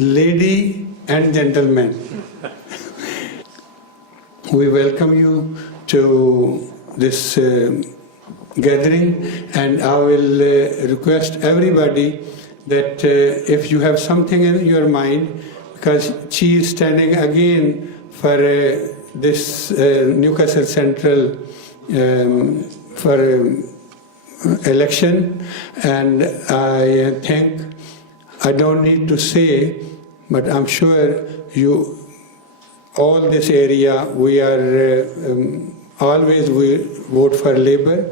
Lady and gentlemen, we welcome you to this gathering, and I will request everybody that if you have something in your mind, because she is standing again for this Newcastle Central for election, and I think I don't need to say, but I'm sure you, all this area, we are always we vote for Labour.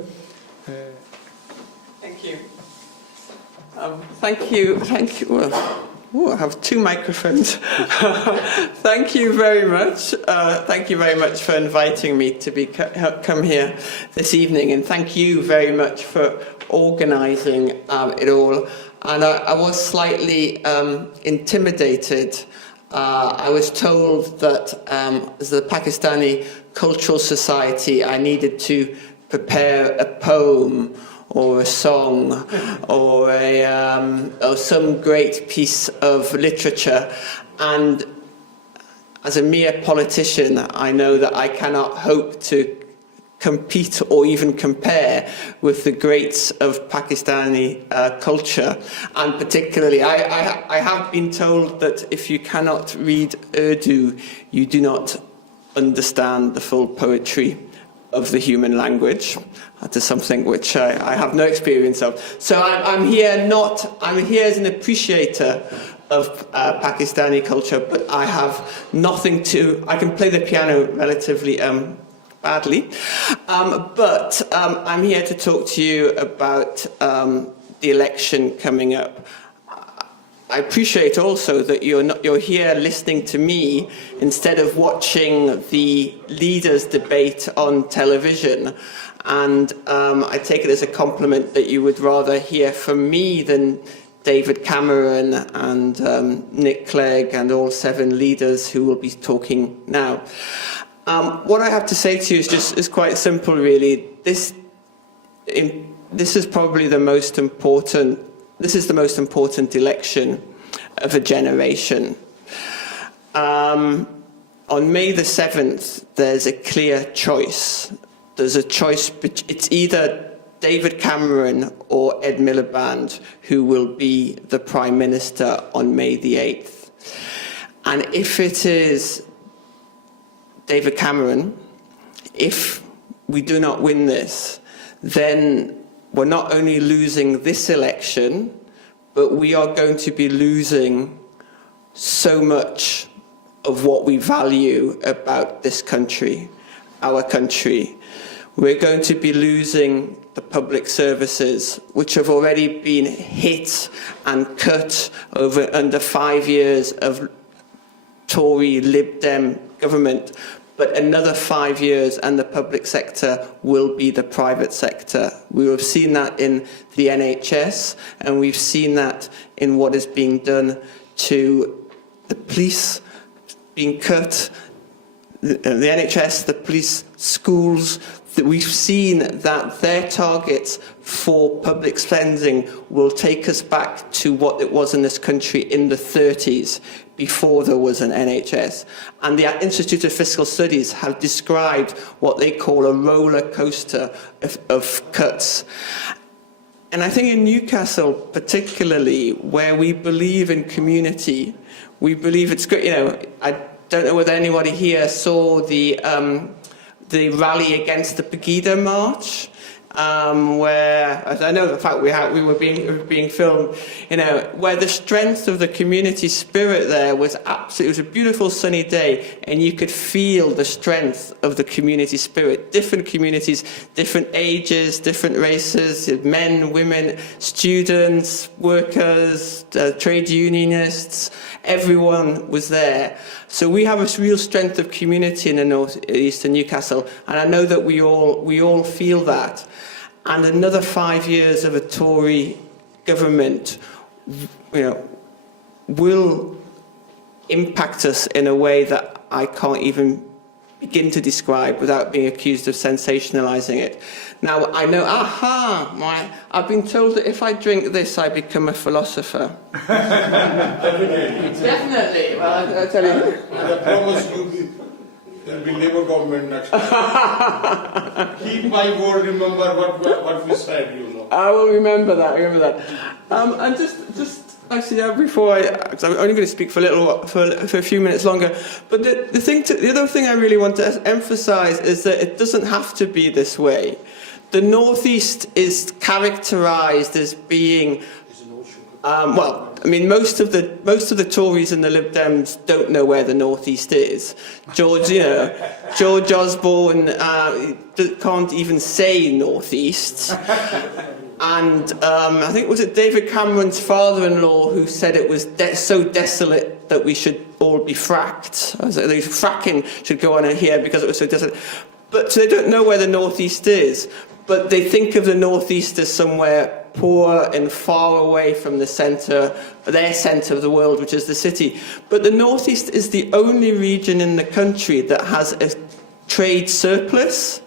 Thank you. Thank you. Well, I have two microphones. Thank you very much. Thank you very much for inviting me to come here this evening, and thank you very much for organising it all. And I was slightly intimidated. I was told that as the Pakistani Cultural Society, I needed to prepare a poem or a song or some great piece of literature. And as a mere politician, I know that I cannot hope to compete or even compare with the greats of Pakistani culture. And particularly, I have been told that if you cannot read Urdu, you do not understand the full poetry of the human language. That is something which I have no experience of. So I'm here as an appreciator of Pakistani culture, but I have nothing to. I can play the piano relatively badly, but I'm here to talk to you about the election coming up. I appreciate also that you're here listening to me instead of watching the leaders' debate on television. And I take it as a compliment that you would rather hear from me than David Cameron and Nick Clegg and all 7 leaders who will be talking now. What I have to say to you is quite simple, really. This is probably the most important. This is the most important election of a generation. On May the 7th, there's a clear choice. There's a choice. It's either David Cameron or Ed Miliband who will be the Prime Minister on May the 8th. And if it is David Cameron, if we do not win this, then we're not only losing this election, but we are going to be losing so much of what we value about this country, our country. We're going to be losing the public services, which have already been hit and cut under 5 years of Tory Lib Dem government. But another 5 years and the public sector will be the private sector. We have seen that in the NHS, and we've seen that in what is being done to the police being cut, the NHS, the police, schools. We've seen that their targets for public spending will take us back to what it was in this country in the 30s, before there was an NHS. And the Institute of Fiscal Studies have described what they call a roller coaster of cuts. And I think in Newcastle, particularly, where we believe in community, we believe it's great. I don't know whether anybody here saw the rally against the Pegida March, where, as I know, the fact we were being filmed, where the strength of the community spirit there was absolutely. It was a beautiful sunny day, and you could feel the strength of the community spirit. Different communities, different ages, different races, men, women, students, workers, trade unionists. Everyone was there. So we have a real strength of community in the northeast of Newcastle, and I know that we all feel that. And another 5 years of a Tory government, will impact us in a way that I can't even begin to describe without being accused of sensationalizing it. Now, I know, I've been told that if I drink this, I become a philosopher. Definitely. Well, I'll tell you. I promise you, there will be Labour government next time. Keep my word, remember what we said, you know. I will remember that, and just actually, because I'm only going to speak for a few minutes longer, but the other thing I really want to emphasise is that it doesn't have to be this way. The Northeast is characterised as being, most of the Tories and the Lib Dems don't know where the Northeast is. George Osborne can't even say Northeast. And I think, was it David Cameron's father-in-law who said it was so desolate that we should all be fracked. Fracking should go on in here because it was so desolate. But so they don't know where the Northeast is, but they think of the Northeast as somewhere poor and far away from their centre of the world, which is the city. But the Northeast is the only region in the country that has a trade surplus.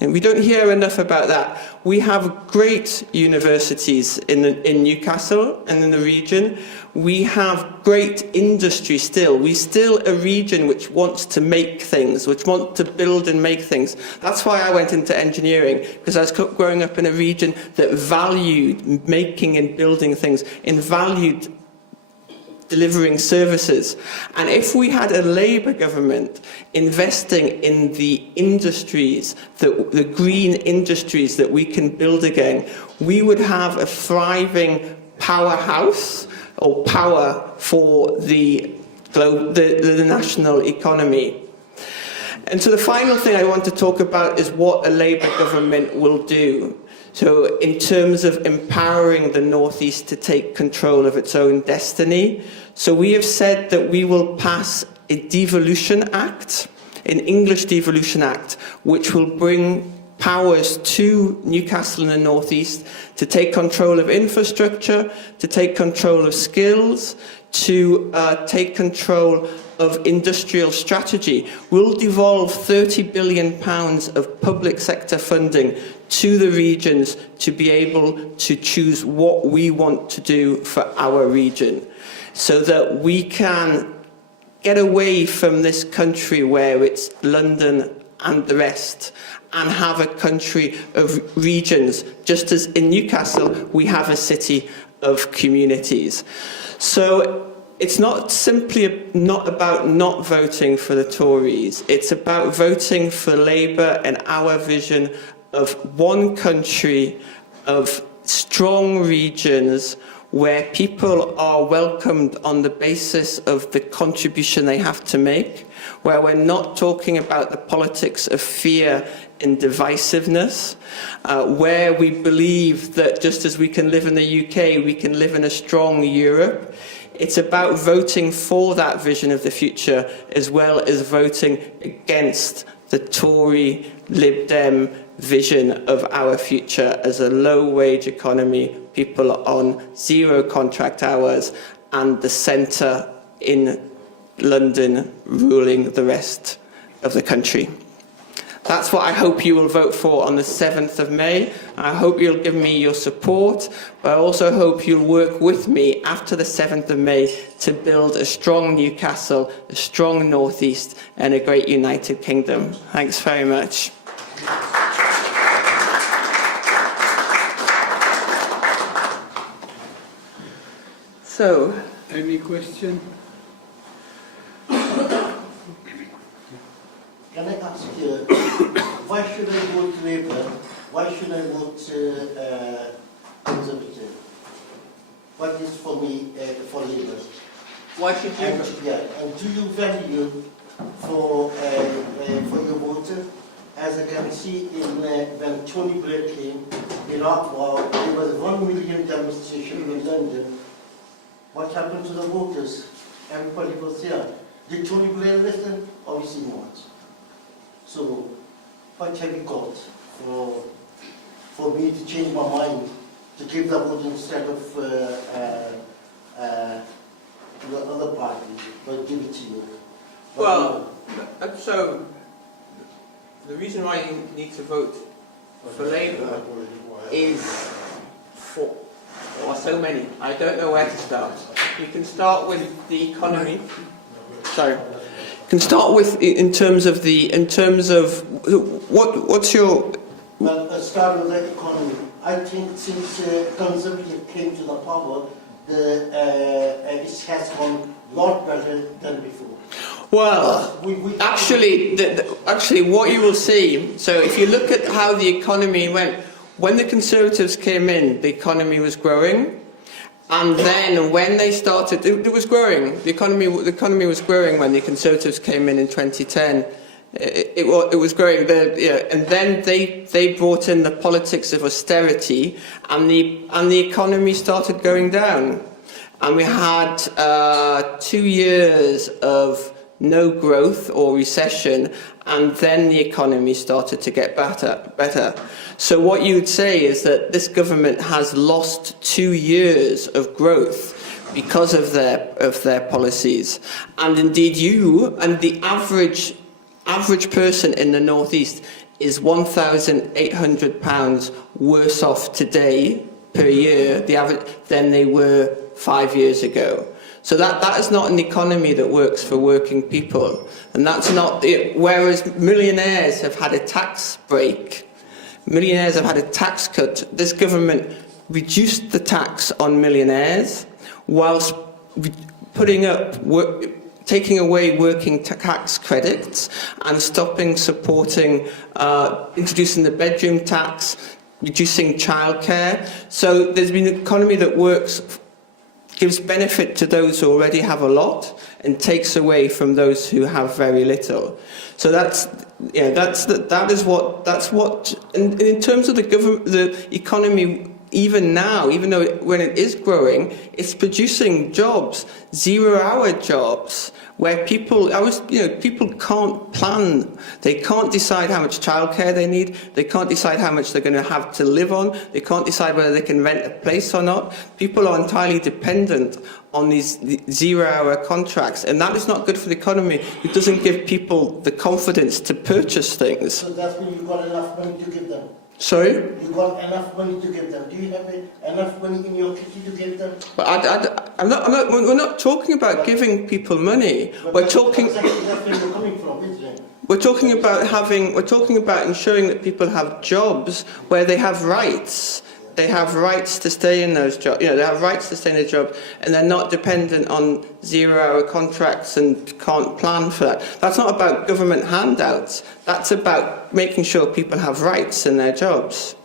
And we don't hear enough about that. We have great universities in Newcastle and in the region. We have great industry still. We're still a region which wants to make things, which wants to build and make things. That's why I went into engineering, because I was growing up in a region that valued making and building things and valued delivering services. And if we had a Labour government investing in the industries, the green industries that we can build again, we would have a thriving powerhouse or power for the national economy. And so the final thing I want to talk about is what a Labour government will do. So in terms of empowering the Northeast to take control of its own destiny, so we have said that we will pass a devolution act, an English devolution act, which will bring powers to Newcastle and the Northeast to take control of infrastructure, to take control of skills, to take control of industrial strategy. We'll devolve £30 billion of public sector funding to the regions to be able to choose what we want to do for our region, so that we can get away from this country where it's London and the rest, and have a country of regions, just as in Newcastle we have a city of communities. So it's not simply not about not voting for the Tories, it's about voting for Labour and our vision of one country, of strong regions where people are welcomed on the basis of the contribution they have to make, where we're not talking about the politics of fear and divisiveness, where we believe that just as we can live in the UK, we can live in a strong Europe. It's about voting for that vision of the future, as well as voting against the Tory Lib Dem vision of our future as a low-wage economy, people on zero contract hours, and the centre in London ruling the rest of the country. That's what I hope you will vote for on the 7th of May. I hope you'll give me your support, but I also hope you'll work with me after the 7th of May to build a strong Newcastle, a strong Northeast, and a great United Kingdom. Thanks very much. So, Any question? Can I ask you, why should I vote Labour? Why should I vote Conservative? What is for me for Labour? why should you? And do you value for your voter? As I can see, when Tony Blair came, Iraq war, there was 1 million demonstration in London. What happened to the voters? Everybody was there. Did Tony Blair listen? Obviously not. So, what have you got for me to change my mind, to give the vote instead of the other party, but give it to you? Well, so The reason why you need to vote for Labour is for, there are so many. I don't know where to start. You can start with the economy. Sorry. You can start with in terms of what's your. Well, let's start with the economy. I think since Conservative came to the power, it has gone a lot better than before. Well, actually, what you will see, so if you look at how the economy went, when the Conservatives came in, the economy was growing, and then when they started, it was growing. The economy was growing when the Conservatives came in 2010. It was growing, and then they brought in the politics of austerity, and the economy started going down, and we had 2 years of no growth or recession, and then the economy started to get better. So what you would say is that this government has lost 2 years of growth because of their policies, and indeed you and the average person in the northeast is £1,800 worse off today per year, the average, than they were 5 years ago. So that is not an economy that works for working people, and that's not it. Whereas millionaires have had a tax break, millionaires have had a tax cut. This government reduced the tax on millionaires whilst taking away working tax credits and introducing the bedroom tax, reducing childcare. So there's been an economy that gives benefit to those who already have a lot and takes away from those who have very little. So that's what. And in terms of the economy. Even now, even though when it is growing, it's producing jobs, 0-hour jobs, where people can't plan. They can't decide how much childcare they need. They can't decide how much they're going to have to live on. They can't decide whether they can rent a place or not. People are entirely dependent on these 0-hour contracts, and that is not good for the economy. It doesn't give people the confidence to purchase things. So that means you've got enough money to give them. Sorry? You got enough money to give them. Do you have enough money in your kitty to give them? But we're not talking about giving people money. We're talking. That's where you're coming from, isn't it? We're talking about ensuring that people have jobs where they have rights. They have rights to stay in those jobs. They have rights to stay in their job, and they're not dependent on 0-hour contracts and can't plan for that. That's not about government handouts. That's about making sure people have rights in their jobs.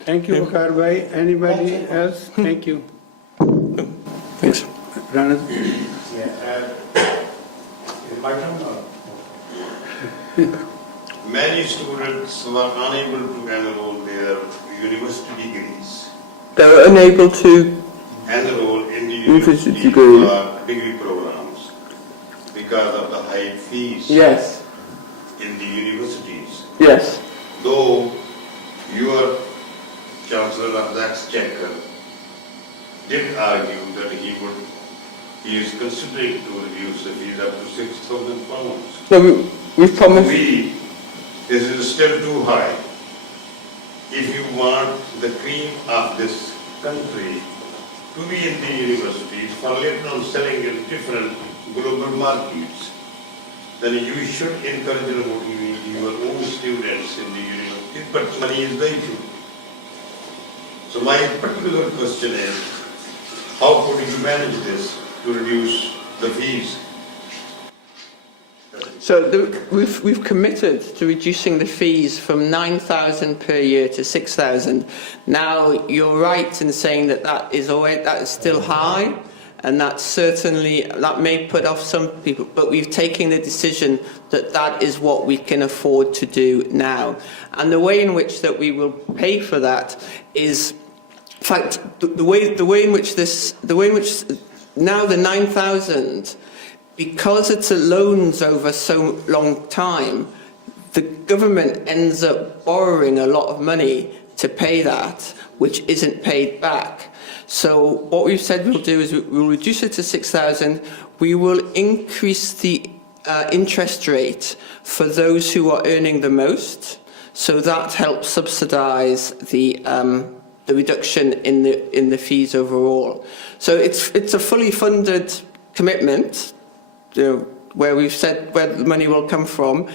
Thank you, Bakar Bhai. Anybody else? Thank you. Thanks. Rana? Is my turn now? Many students were unable to enroll their university degrees. They were unable to Enroll in the University university degree. degree programs because of the high fees Yes. in the universities. Yes. Though your Chancellor of the Exchequer did argue that he is considering to reduce the fees up to £6,000. No, we've promised. This is still too high. If you want the cream of this country to be in the universities for later on selling in different global markets, then you should encourage and motivate your own students in the universities, but money is the issue. So my particular question is, how could you manage this to reduce the fees? So we've committed to reducing the fees from 9,000 per year to 6,000. Now you're right in saying that is still high, and that may put off some people. But we've taken the decision that is what we can afford to do now, and the way in which that we will pay for that is, in fact, the way in which now the 9,000. Because it's a loans over so long time, the government ends up borrowing a lot of money to pay that, which isn't paid back. So what we've said we'll do is we'll reduce it to 6,000. We will increase the interest rate for those who are earning the most, so that helps subsidise the reduction in the fees overall. So it's a fully funded commitment, where we've said where the money will come from.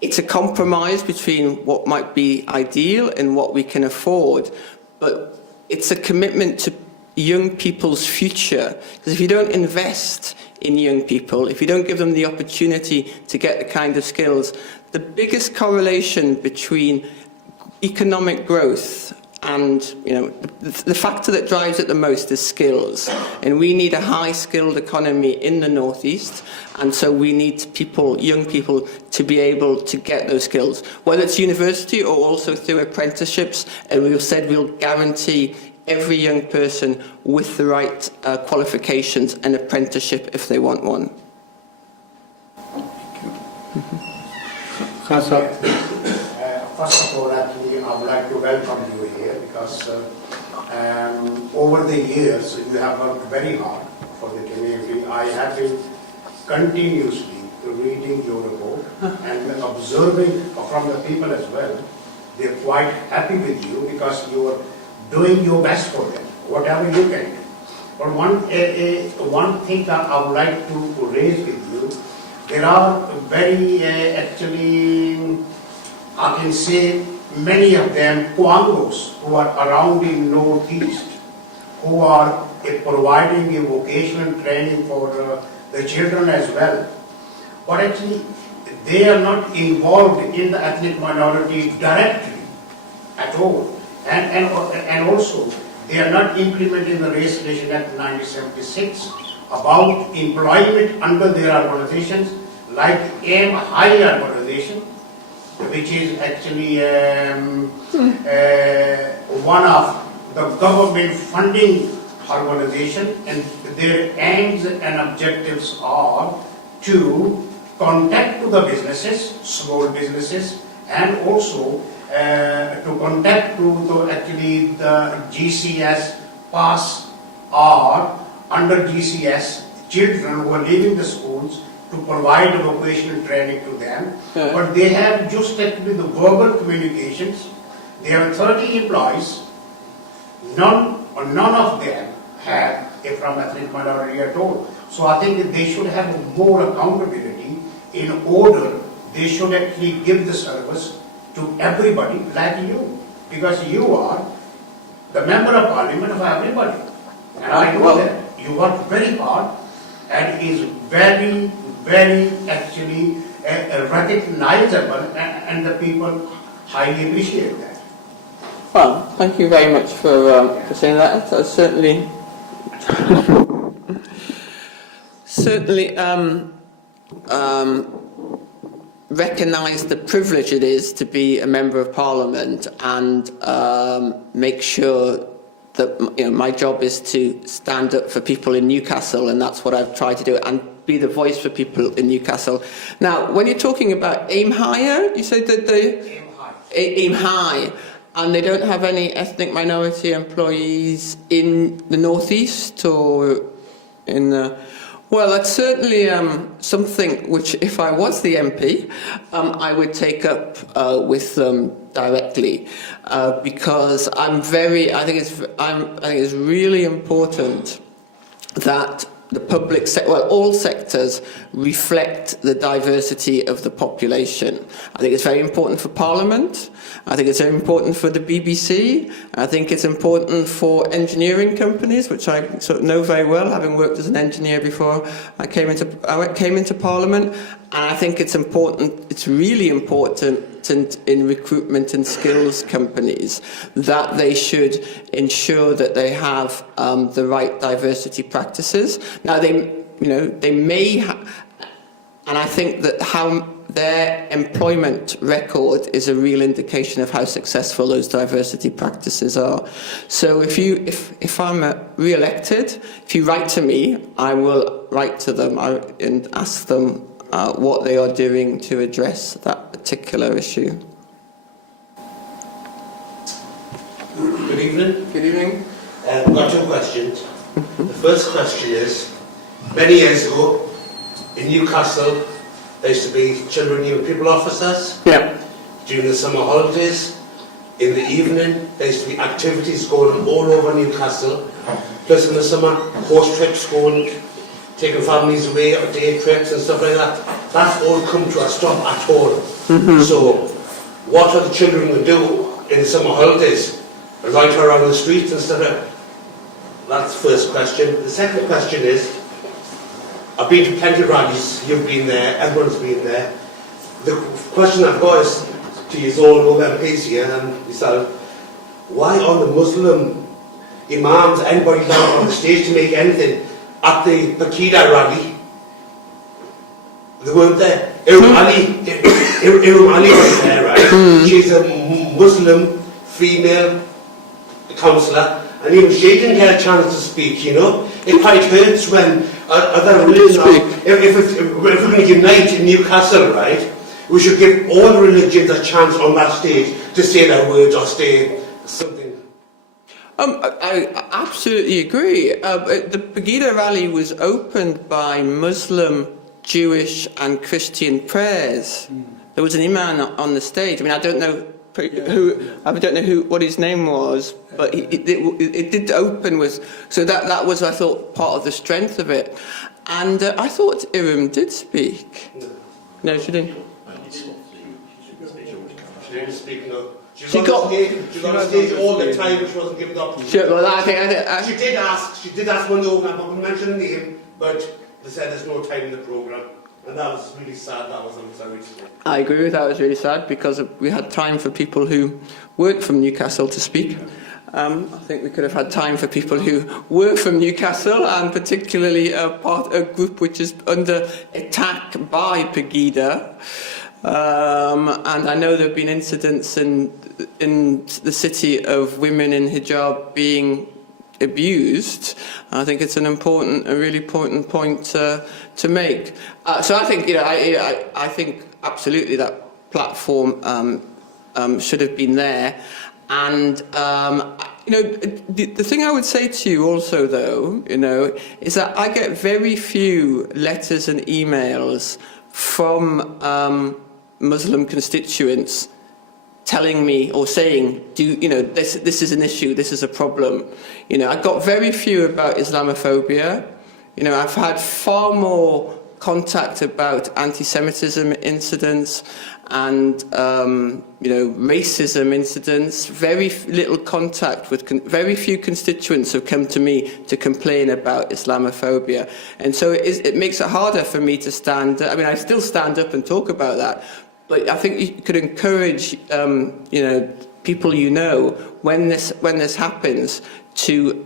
It's a compromise between what might be ideal and what we can afford, but it's a commitment to young people's future. Because if you don't invest in young people, if you don't give them the opportunity to get the kind of skills, the biggest correlation between economic growth and the factor that drives it the most is skills, and we need a high-skilled economy in the northeast, and so we need young people, to be able to get those skills, whether it's university or also through apprenticeships. And we've said we'll guarantee every young person with the right qualifications an apprenticeship if they want one. First of all, actually, I would like to welcome you here because over the years you have worked very hard for the community. I have been continuously reading your report and observing from the people as well. They're quite happy with you because you are doing your best for them, whatever you can do. But one thing that I would like to raise with you, there are very actually, I can say, many of them Kwangos who are around in Northeast, who are providing a vocational training for the children as well. But actually, they are not involved in the ethnic minority directly at all. And also, they are not implementing the Race Relation Act 1976 about employment under their organizations, like AIM High Organization, which is actually one of the government funding organization, and their aims and objectives are to contact to the businesses, small businesses, and also to contact to actually the GCS pass or under GCS children who are leaving the schools, to provide vocational training to them. Yeah. But they have just actually the verbal communications. They have 30 employees. None of them have a from ethnic minority at all. So I think that they should have more accountability in order they should actually give the service to everybody like you, because you are the member of parliament of everybody. And I know that you work very hard and is very, very actually recognizable, and the people highly appreciate that. Well, thank you very much for saying that. I certainly recognise the privilege it is to be a member of Parliament, and make sure that my job is to stand up for people in Newcastle, and that's what I've tried to do, and be the voice for people in Newcastle. Now, when you're talking about AIM Higher, you said that they AIM High, and they don't have any ethnic minority employees in the northeast or in the. Well, that's certainly something which, if I was the MP, I would take up with them directly, because I think it's really important that the public sector, all sectors, reflect the diversity of the population. I think it's very important for Parliament. I think it's very important for the BBC. I think it's important for engineering companies, which I sort of know very well, having worked as an engineer before I came into Parliament. And I think it's important. It's really important in recruitment and skills companies that they should ensure that they have the right diversity practices. Now, they may, and I think that how their employment record is a real indication of how successful those diversity practices are. So if I'm re-elected, if you write to me, I will write to them and ask them what they are doing to address that particular issue. Good evening. Good evening. I've got two questions. The first question is, many years ago, in Newcastle, there used to be children and young people officers. Yeah. During the summer holidays, in the evening, there used to be activities going on all over Newcastle. Plus in the summer, horse trips going, taking families away, or day trips and stuff like that. That's all come to a stop at all. So, what are the children going to do in the summer holidays? Loiter around the streets and stuff like that? That's the first question. The second question is, I've been to plenty of rallies, you've been there, everyone's been there. The question I've got is to you all MPs here and yourself, why are the Muslim imams, anybody down on the stage to make anything at the Pakistani rally? They weren't there. Iram Ali was there, right? She's a Muslim female councillor, and even she didn't get a chance to speak, you know. It quite hurts when other religions, if we're going to unite in Newcastle, right, we should give all the religions a chance on that stage to say their words or say something. I absolutely agree. The Pegida rally was opened by Muslim, Jewish and Christian prayers. There was an imam on the stage. I mean, I don't know what his name was, but it did open with. So that was, I thought, part of the strength of it. And I thought Iram did speak. No, she didn't. She didn't speak, no. She got on stage all the time, which wasn't given up. She did ask one over, I'm not going to mention the name, but they said there's no time in the programme. And that was really sad, I'm sorry to say. I agree with that, it was really sad, because we had time for people who work from Newcastle to speak. I think we could have had time for people who work from Newcastle, and particularly a group which is under attack by Pegida. And I know there have been incidents in the city of women in hijab being abused. I think it's a really important point to make. So I think, I think absolutely that platform should have been there. And the thing I would say to you also, though, is that I get very few letters and emails from Muslim constituents telling me or saying, this is an issue, this is a problem. I got very few about Islamophobia. I've had far more contact about anti-Semitism incidents and racism incidents. Very little contact with very few constituents have come to me to complain about Islamophobia, and so it makes it harder for me to stand. I mean, I still stand up and talk about that, but I think you could encourage people when this happens to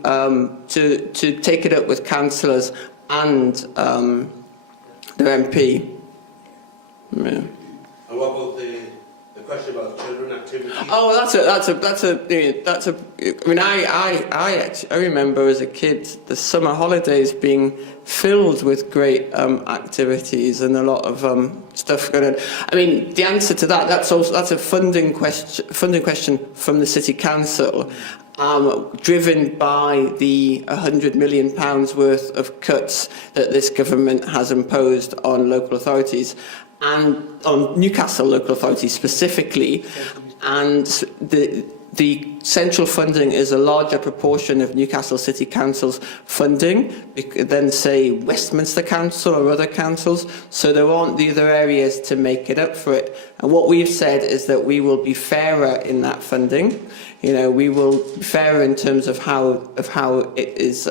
take it up with councillors and their MP. Yeah. And what about the question about children activities? Oh, that's a. I mean, I remember as a kid the summer holidays being filled with great activities and a lot of stuff going on. I mean, the answer to that's a funding question from the city council, driven by the £100 million worth of cuts that this government has imposed on local authorities, and on Newcastle local authorities specifically, and the central funding is a larger proportion of Newcastle City Council's funding than, say, Westminster Council or other councils, so there aren't the other areas to make it up for it. And what we've said is that we will be fairer in that funding. We will be fairer in terms of how it is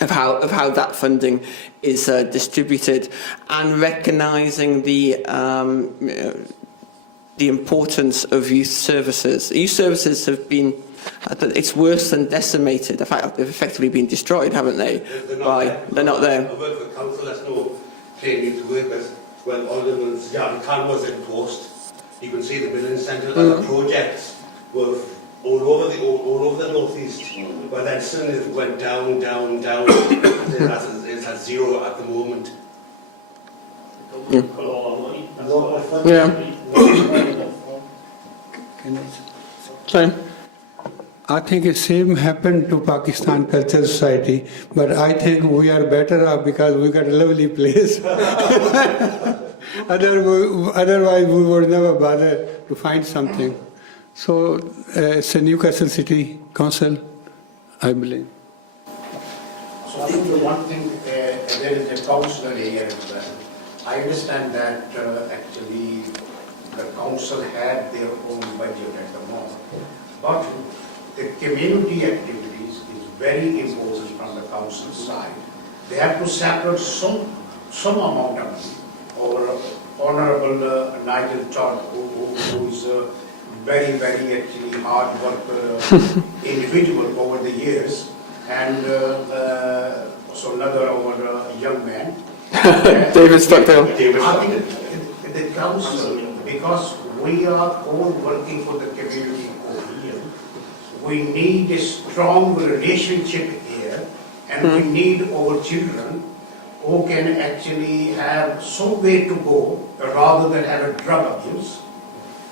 of how that funding is distributed, and recognising the importance of youth services. Youth services have been, it's worse than decimated. In fact, they've effectively been destroyed, haven't they? They're not there. I work for the council, there's no training to workers. When Alderman's Can was enforced, you can see the building centre, other projects were all over the northeast, but then suddenly it went down. It's at zero at the moment. Yeah. Same. I think the same happened to Pakistan Cultural Society, but I think we are better off because we got a lovely place. Otherwise, we would never bother to find something. So it's a Newcastle City Council, I believe. So I think the one thing, there is a councillor here as well. I understand that actually the council had their own budget at the moment, but the community activities is very important from the council side. They have to separate some amount of money. Or Honorable Nigel Todd, who is a very actually hard work individual over the years, and so another our young man. David Stockdale. I think the council, because we are all working for the community cohesion, we need a strong relationship here, and we need our children who can actually have some way to go rather than have a drug abuse.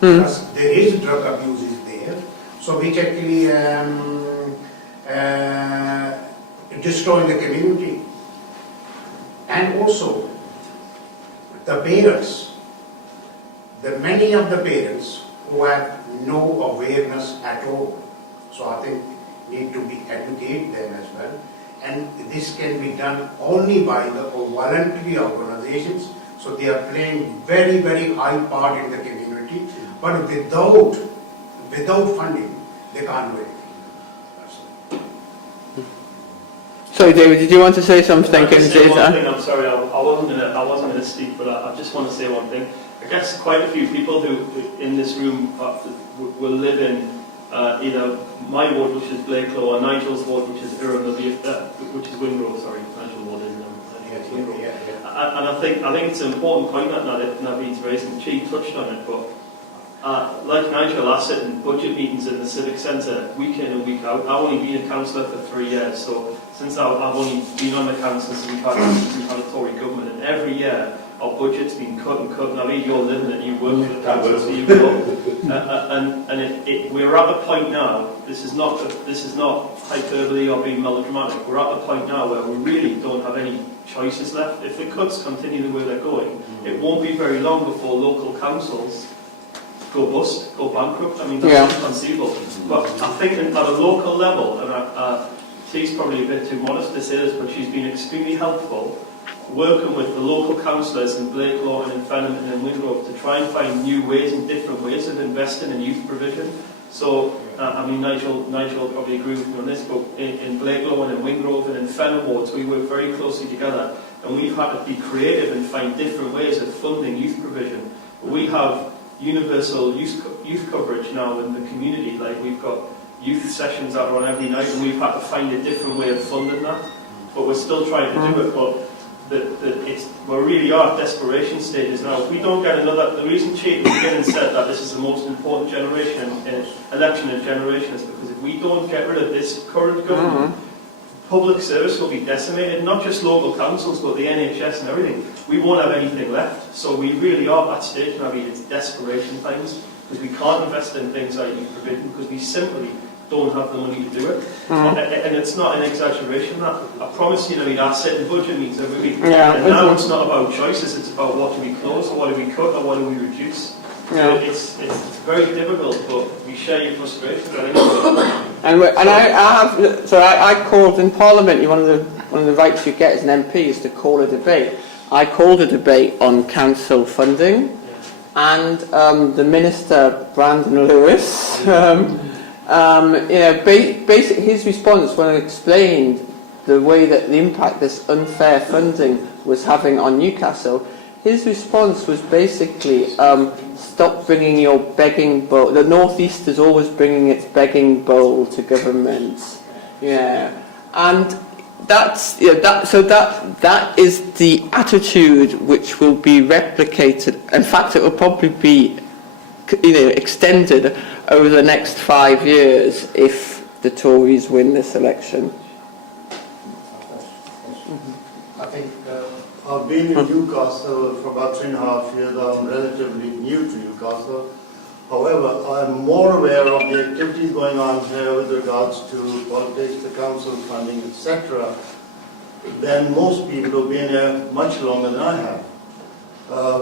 Because there is drug abuse is there, so which actually destroying the community. And also the parents, many of the parents who have no awareness at all. So I think need to be educate them as well. And this can be done only by the voluntary organizations. So they are playing very high part in the community. But without funding, they can't do anything. Sorry, David, did you want to say something? Can I just say one thing? I'm sorry, I wasn't going to speak, but I just want to say one thing. I guess quite a few people who in this room will live in either my ward, which is Blakelaw, or Nigel's ward, which is which is Wingrove. Sorry, Nigel's ward is Wingrove. And I think it's an important point that Naveen's raised, and she touched on it. But like Nigel, I sit in budget meetings in the civic centre week in and week out. I've only been a councillor for 3 years, so since I've only been on the council since we've had a Tory government, and every year our budget's been cut and cut. Now, you're living it, you work for the council, so you go. And we're at the point now. This is not hyperbole or being melodramatic. We're at the point now where we really don't have any choices left. If the cuts continue the way they're going, it won't be very long before local councils go bust, go bankrupt. I mean, that's inconceivable. But I think at a local level, and she's probably a bit too modest to say this, but she's been extremely helpful working with the local councillors in Blakelaw and in Fenham and in Wingrove to try and find new ways and different ways of investing in youth provision. So, I mean, Nigel probably agree with me on this, but in Blakelaw and in Wingrove and in Fenham wards, we work very closely together, and we've had to be creative and find different ways of funding youth provision. We have universal youth coverage now in the community. Like, we've got youth sessions that are on every night, and we've had to find a different way of funding that. But we're still trying to do it. But we really are at desperation stages now. If we don't get the reason Chief at the beginning said that this is the most important election in generation is because if we don't get rid of this current government, public service will be decimated, not just local councils, but the NHS and everything. We won't have anything left. So we really are at that stage now. It's desperation times, because we can't invest in things like youth provision, because we simply don't have the money to do it. And it's not an exaggeration, that. I promise you, I sit in budget meetings every week. And now it's not about choices, it's about what do we close, or what do we cut, or what do we reduce. It's very difficult, but we share your frustration. I called in Parliament. One of the rights you get as an MP is to call a debate. I called a debate on council funding, and the Minister Brandon Lewis. Basically his response when I explained the way that the impact this unfair funding was having on Newcastle, his response was basically, stop bringing your begging bowl. The North East is always bringing its begging bowl to government. And that is the attitude which will be replicated. In fact, it will probably be extended over the next 5 years if the Tories win this election. I think I've been in Newcastle for about 3.5 years. I'm relatively new to Newcastle. However, I'm more aware of the activities going on here with regards to politics, the council funding, etc., than most people who've been here much longer than I have.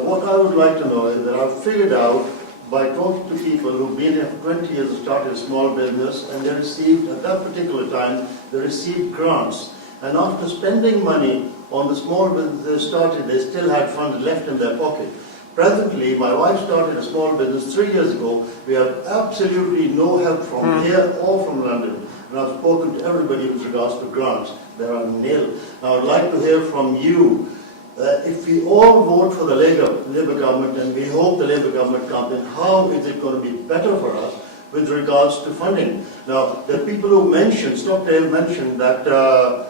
What I would like to know is that I've figured out by talking to people who've been here for 20 years and started a small business, and they received, at that particular time, they received grants. And after spending money on the small business they started, they still had funds left in their pocket. Presently, my wife started a small business 3 years ago. We have absolutely no help from here or from London. And I've spoken to everybody with regards to grants. There are nil. Now, I'd like to hear from you. If we all vote for the Labour government, and we hope the Labour government comes in, how is it going to be better for us with regards to funding? Now, the people who mentioned, Stockdale mentioned that the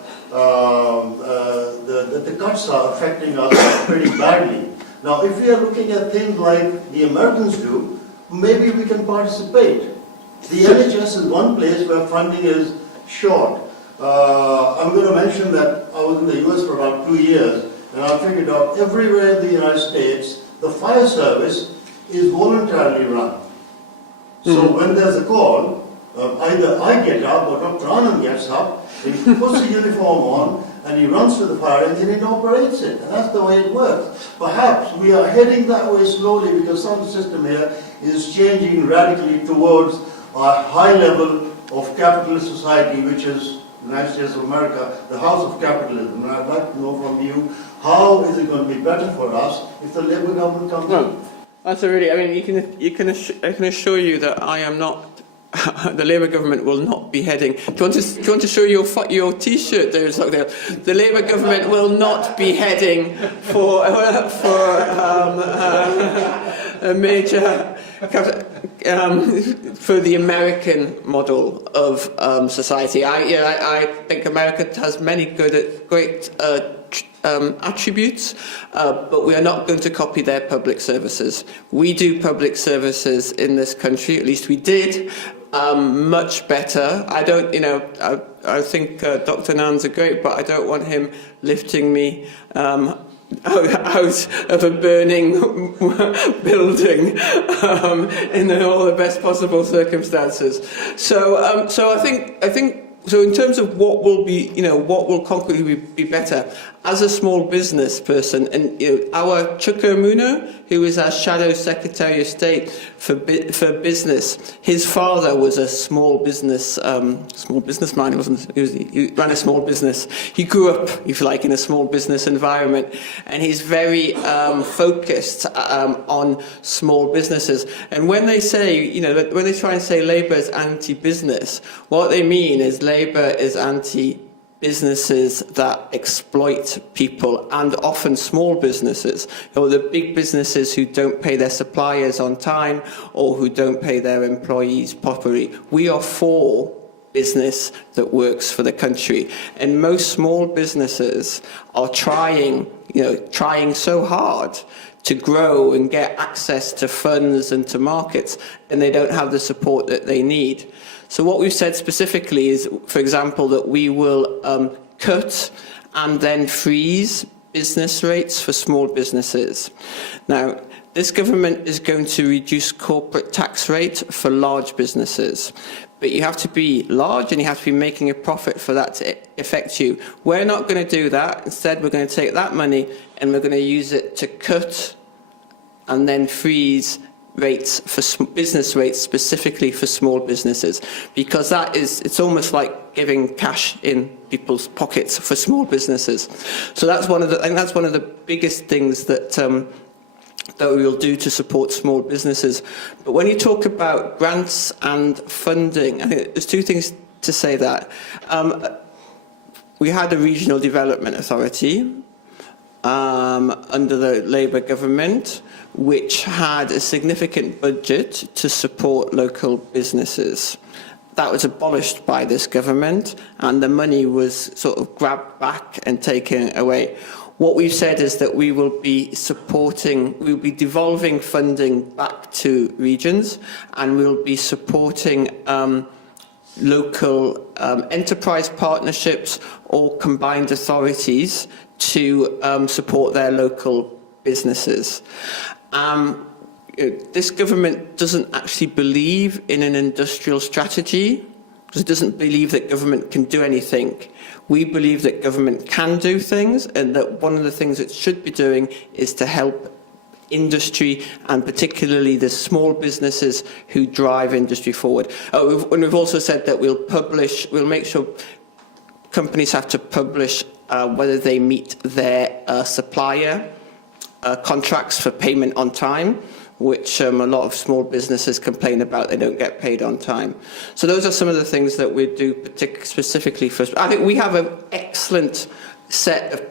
cuts are affecting us pretty badly. Now, if we are looking at things like the Americans do, maybe we can participate. The NHS is one place where funding is short. I'm going to mention that I was in the US for about 2 years, and I figured out everywhere in the United States, the fire service is voluntarily run. So when there's a call, either I get up or Dr. Anand gets up, and he puts the uniform on, and he runs to the fire engine and operates it. And that's the way it works. Perhaps we are heading that way slowly because some system here is changing radically towards a high level of capitalist society, which is the United States of America, the house of capitalism. And I'd like to know from you, how is it going to be better for us if the Labour government comes in? That's a really, I mean, I can assure you that I am not, the Labour government will not be heading. Do you want to show your T-shirt there, Stockdale? The Labour government will not be heading for a major, for the American model of society. I think America has many great attributes, but we are not going to copy their public services. We do public services in this country, at least we did, much better. I don't, I think Dr. Nans are great, but I don't want him lifting me out of a burning building in all the best possible circumstances. So I think. So in terms of what will be, what will concretely be better, as a small business person, and our Chuka Muno, who is our Shadow Secretary of State for business, his father was a small businessman. He ran a small business. He grew up, if you like, in a small business environment, and he's very focused on small businesses. And when they say, when they try and say Labour is anti-business, what they mean is Labour is anti-businesses that exploit people, and often small businesses, or the big businesses who don't pay their suppliers on time or who don't pay their employees properly. We are for business that works for the country, and most small businesses are trying so hard to grow and get access to funds and to markets, and they don't have the support that they need. So what we've said specifically is, for example, that we will cut and then freeze business rates for small businesses. Now, this government is going to reduce corporate tax rate for large businesses, but you have to be large and you have to be making a profit for that to affect you. We're not going to do that. Instead, we're going to take that money and we're going to use it to cut and then freeze rates for business rates specifically for small businesses, because it's almost like giving cash in people's pockets for small businesses. So that's one of the biggest things that we will do to support small businesses. But when you talk about grants and funding, I think there's two things to say that. We had a regional development authority under the Labour government, which had a significant budget to support local businesses. That was abolished by this government, and the money was sort of grabbed back and taken away. What we've said is that we will be devolving funding back to regions, and we'll be supporting local enterprise partnerships or combined authorities to support their local businesses. this government doesn't actually believe in an industrial strategy, because it doesn't believe that government can do anything. We believe that government can do things, and that one of the things it should be doing is to help industry, and particularly the small businesses who drive industry forward. We've also said that we'll make sure companies have to publish whether they meet their supplier contracts for payment on time, which a lot of small businesses complain about. They don't get paid on time. So those are some of the things that we do specifically for. I think we have an excellent set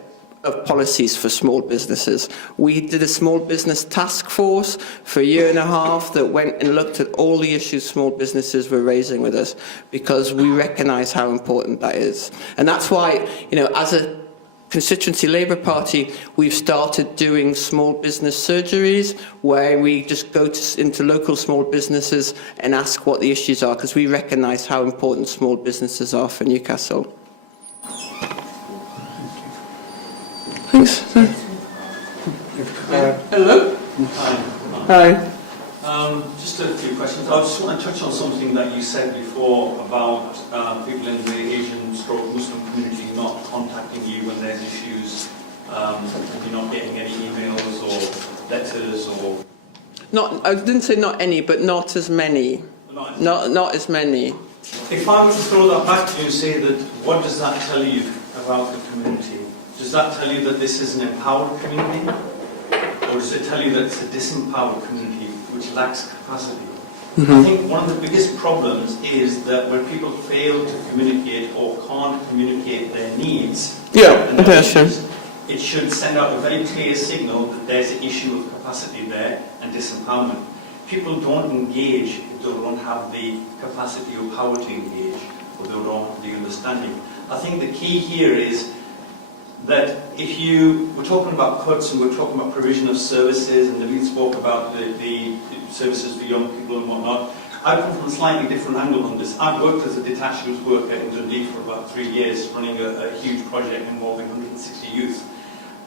of policies for small businesses. We did a small business task force for a year and a half that went and looked at all the issues small businesses were raising with us, because we recognise how important that is. And that's why, as a constituency Labour Party, we've started doing small business surgeries where we just go into local small businesses and ask what the issues are, because we recognise how important small businesses are for Newcastle. Thanks. Hello. Hi. Just a few questions. I just want to touch on something that you said before about people in the Asian/Muslim community not contacting you when there's issues, you're not getting any emails or letters or... I didn't say not any, but not as many. Not as many. If I were to throw that back to you and say that, what does that tell you about the community? Does that tell you that this is an empowered community? Or does it tell you that it's a disempowered community which lacks capacity? I think one of the biggest problems is that when people fail to communicate or can't communicate their needs, it should send out a very clear signal that there's an issue of capacity there and disempowerment. People don't engage if they don't have the capacity or power to engage, or they don't have the understanding. I think the key here is that if we're talking about cuts and we're talking about provision of services, and David spoke about the services for young people and whatnot, I come from a slightly different angle on this. I've worked as a detached youth worker in Dundee for about 3 years, running a huge project involving 160 youth.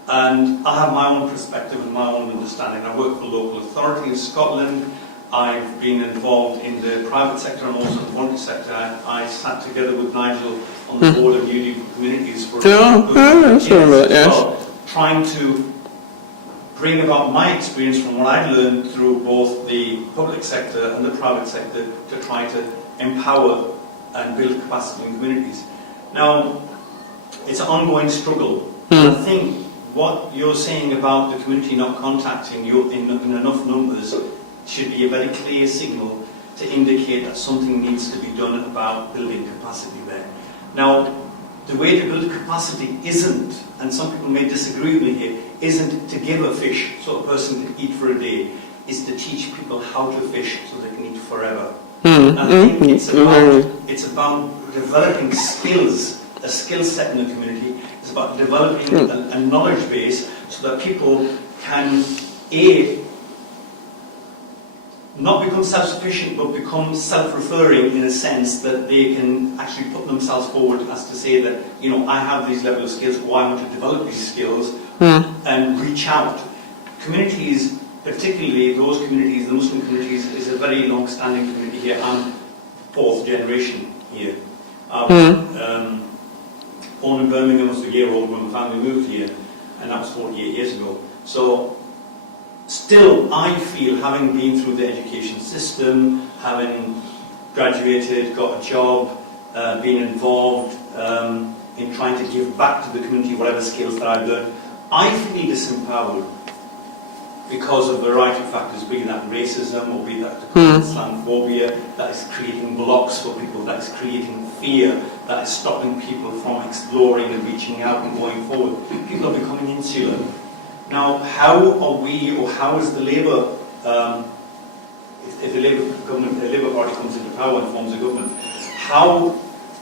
And I have my own perspective and my own understanding. I work for the local authority in Scotland. I've been involved in the private sector and also the voluntary sector. I sat together with Nigel on the board of Unity Communities for trying to bring about my experience from what I learned through both the public sector and the private sector to try to empower and build capacity in communities. Now, it's an ongoing struggle. I think what you're saying about the community not contacting you in enough numbers should be a very clear signal to indicate that something needs to be done about building capacity there. Now, the way to build capacity isn't, and some people may disagree with me here, isn't to give a fish so a person can eat for a day. Is to teach people how to fish so they can eat forever. And I think it's about developing skills, a skill set in the community. It's about developing a knowledge base so that people can, not become self-sufficient, but become self-referring in a sense that they can actually put themselves forward as to say that, I have these level of skills, or I want to develop these skills, and reach out. Communities, particularly those communities, the Muslim communities, is a very long-standing community here. I'm fourth generation here. I was born in Birmingham, I was a year old when my family moved here, and that was 48 years ago. So, still, I feel, having been through the education system, having graduated, got a job, been involved in trying to give back to the community whatever skills that I've learned, I feel disempowered because of a variety of factors, be that racism or be that Islamophobia, that is creating blocks for people, that is creating fear, that is stopping people from exploring and reaching out and going forward. People are becoming insular. Now, how are we, or how is the Labour, if the Labour Party comes into power and forms a government, how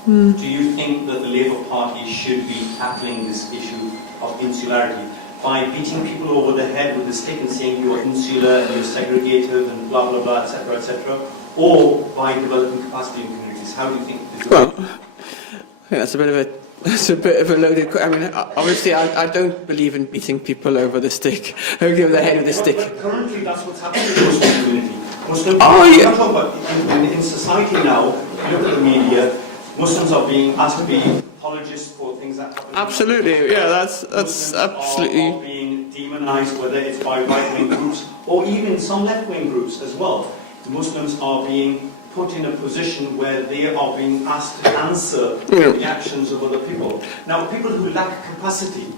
do you think that the Labour Party should be tackling this issue of insularity? By beating people over the head with a stick and saying you are insular and you're segregated and blah blah blah, etc., or by developing capacity in communities? How do you think? Well, I think that's a bit of a That's a bit of a loaded question. I mean, obviously, I don't believe in beating people over the stick, over the head with a stick. But currently, that's what's happening in the Muslim community. Muslim Oh, yeah. I'm talking about in society now, if you look at the media, Muslims are being asked to be apologists for things that happen. Absolutely, yeah, that's Muslims absolutely... are being demonized, whether it's by right-wing groups or even some left-wing groups as well. The Muslims are being put in a position where they are being asked to answer the actions of other people. Now, people who lack capacity,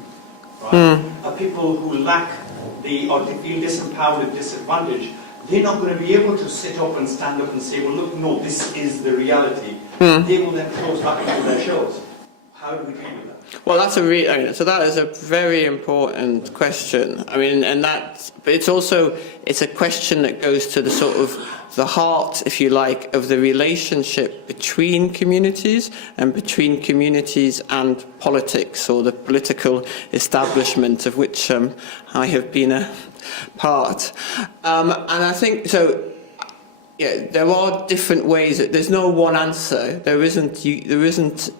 right, are people who lack or they feel disempowered and disadvantaged. They're not going to be able to sit up and stand up and say, well, look, no, this is the reality. They will then close back into their shows. How do we deal with that? Well, that's so that is a very important question. I mean, but it's a question that goes to the sort of the heart, if you like, of the relationship between communities and between communities and politics, or the political establishment of which I have been a part. And I think so. Yeah, there are different ways. There's no one answer. There isn't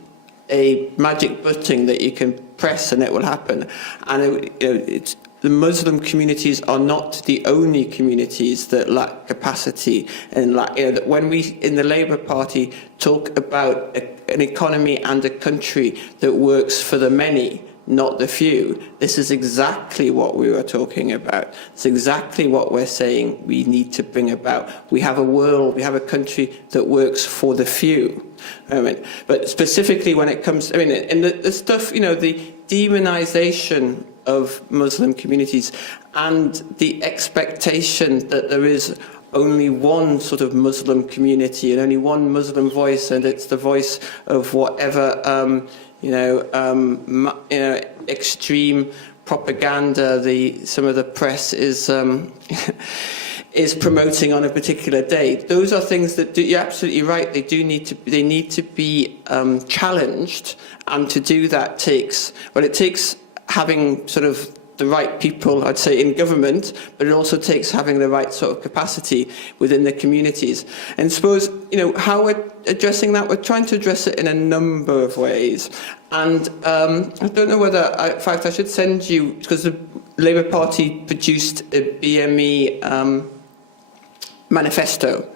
a magic button that you can press and it will happen. And the Muslim communities are not the only communities that lack capacity and lack. When we in the Labour Party talk about an economy and a country that works for the many, not the few, this is exactly what we were talking about. It's exactly what we're saying we need to bring about. We have a country that works for the few. But specifically when it comes, in the stuff, the demonization of Muslim communities and the expectation that there is only one sort of Muslim community and only one Muslim voice, and it's the voice of whatever extreme propaganda some of the press is is promoting on a particular day. Those are things that you're absolutely right. They need to be challenged, and to do that takes having sort of the right people, I'd say, in government, but it also takes having the right sort of capacity within the communities. And suppose, how we're addressing that, we're trying to address it in a number of ways. And I don't know whether, in fact, I should send you, because the Labour Party produced a BME manifesto,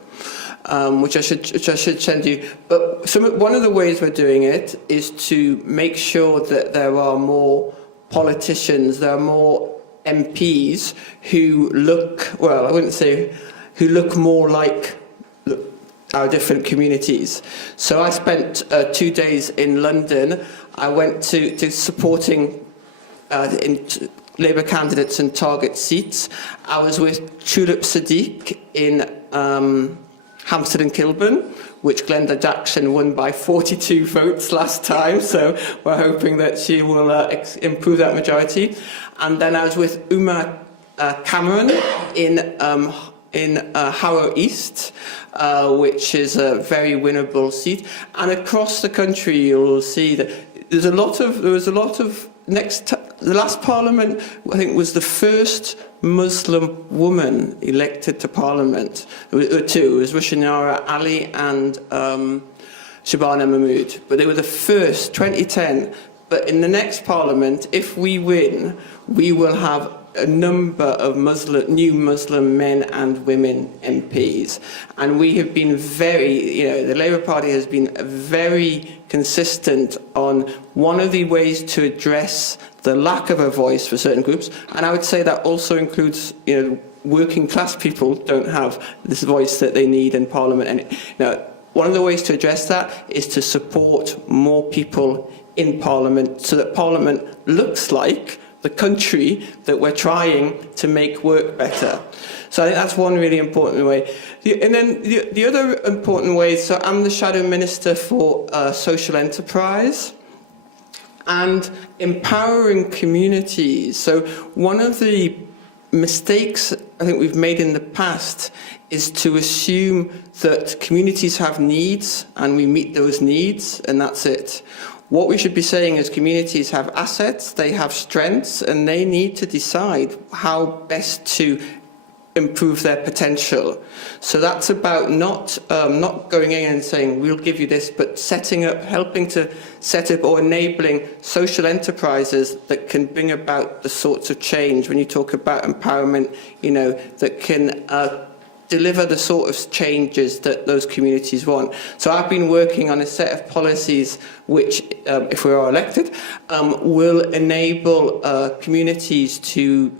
which I should send you. But one of the ways we're doing it is to make sure that there are more politicians, there are more MPs who look more like our different communities. So I spent 2 days in London. I went to supporting Labour candidates in target seats. I was with Tulip Sadiq in Hampstead and Kilburn, which Glenda Jackson won by 42 votes last time, so we're hoping that she will improve that majority. And then I was with Uma Cameron in Harrow East, which is a very winnable seat. And across the country, you'll see that there was a lot of the last Parliament, I think, was the first Muslim woman elected to Parliament. There were two. It was Rushanara Ali and Shabana Mahmood. But they were the first, 2010. But in the next Parliament, if we win, we will have a number of new Muslim men and women MPs. And we have been the Labour Party has been very consistent on one of the ways to address the lack of a voice for certain groups. And I would say that also includes, working class people don't have this voice that they need in Parliament. And one of the ways to address that is to support more people in Parliament, so that Parliament looks like the country that we're trying to make work better. So I think that's one really important way. And then the other important way, so I'm the Shadow Minister for Social Enterprise and empowering communities. So one of the mistakes I think we've made in the past is to assume that communities have needs and we meet those needs and that's it. What we should be saying is communities have assets, they have strengths, and they need to decide how best to improve their potential. So that's about not going in and saying we'll give you this, but helping to set up or enabling social enterprises that can bring about the sorts of change. When you talk about empowerment, that can deliver the sort of changes that those communities want. So I've been working on a set of policies which, if we are elected, will enable communities to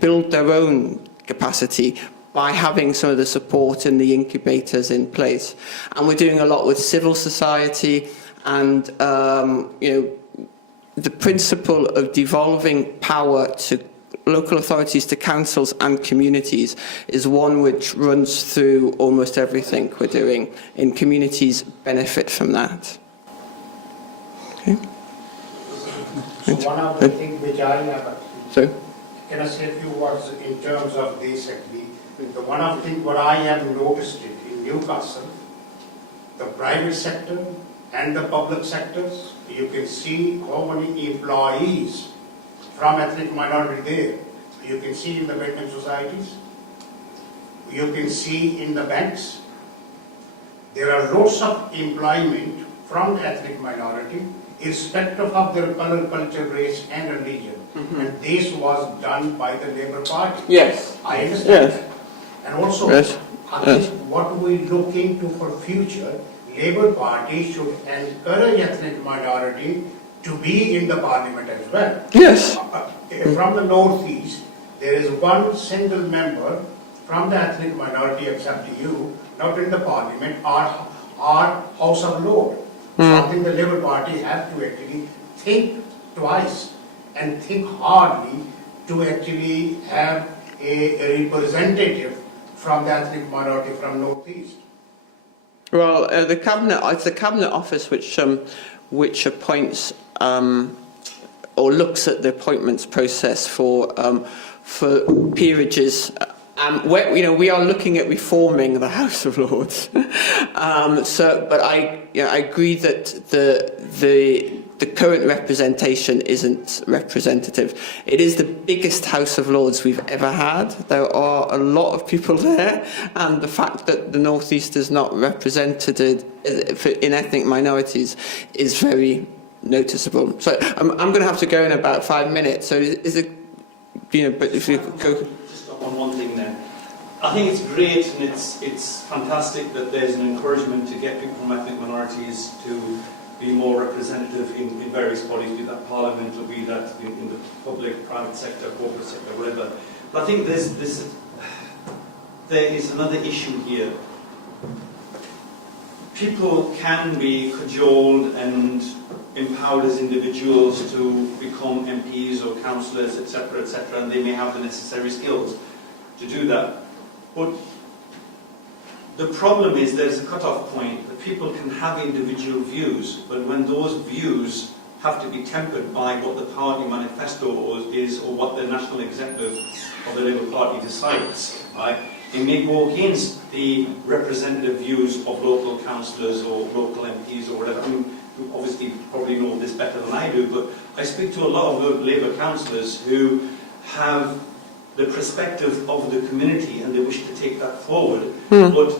build their own capacity by having some of the support and the incubators in place. And we're doing a lot with civil society, and the principle of devolving power to local authorities, to councils and communities is one which runs through almost everything we're doing, and communities benefit from that. Okay. So one of the things which I have So? can I say a few words in terms of this actually? The one of the things what I have noticed it in Newcastle, the private sector and the public sectors, you can see how many employees from ethnic minority there. You can see in the building societies, you can see in the banks. There are lots of employment from the ethnic minority, irrespective of their color, culture, race and religion. And this was done by the Labour Party. Yes. I understand. Yes. And also, Yes. I think what we look into for future, Labour Party should encourage ethnic minority to be in the parliament as well. Yes. From the northeast, there is one single member from the ethnic minority, except you, not in the parliament, our House of Lords. So I think the Labour Party has to actually think twice and think hardly to actually have a representative from the ethnic minority from northeast. Well, it's the cabinet office which appoints or looks at the appointments process for peerages. We are looking at reforming the House of Lords. But I agree that the current representation isn't representative. It is the biggest House of Lords we've ever had. There are a lot of people there, and the fact that the North East is not represented in ethnic minorities is very noticeable. So I'm going to have to go in about 5 minutes. So is it, but if you go. Just on one thing there. I think it's great and it's fantastic that there's an encouragement to get people from ethnic minorities to be more representative in various bodies, be that parliament or be that in the public, private sector, corporate sector, whatever. But I think there is another issue here. People can be cajoled and empowered as individuals to become MPs or councillors, etc., and they may have the necessary skills to do that. But the problem is there's a cut-off point that people can have individual views, but when those views have to be tempered by what the party manifesto is or what the national executive of the Labour Party decides, right? It may go against the representative views of local councillors or local MPs or whatever. I mean, you obviously probably know this better than I do, but I speak to a lot of Labour councillors who have the perspective of the community and they wish to take that forward, but